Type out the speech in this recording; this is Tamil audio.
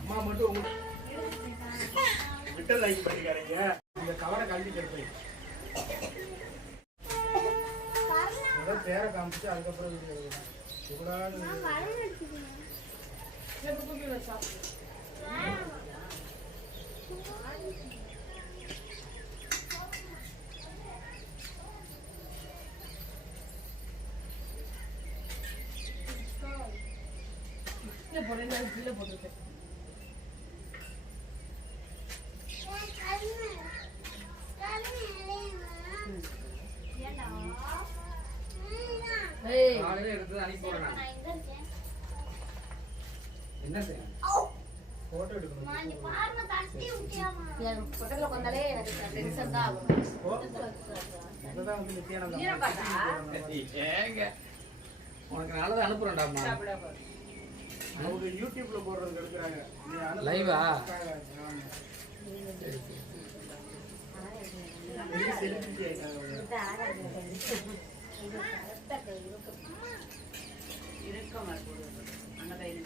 அம்மா மட்டும் விட்டல் லைக் பண்ணிக்காரீங்க. இந்த கவரை கல்வி கெடுப்பேன் பேர காமிச்சு அதுக்கப்புறம் போட்டுருக்கேன். எடுத்து அனுப்பி போறேன். என்ன செய்யணும்? போட்டோ எடுக்கணும். பக்கத்துல வந்தாலே எனக்கு டென்ஷன் தான் ஆகும். இப்பதான் வந்து நித்யானந்தா ஏங்க உனக்கு நல்லது அனுப்புறேன்டாமா. அவங்க யூடியூப்ல போடுறது எடுக்கறாங்க. லைவா? சரி செலிபிரிட்டி ஆயிட்டாங்க. இருக்க மாட்டேங்குது. அந்த கையில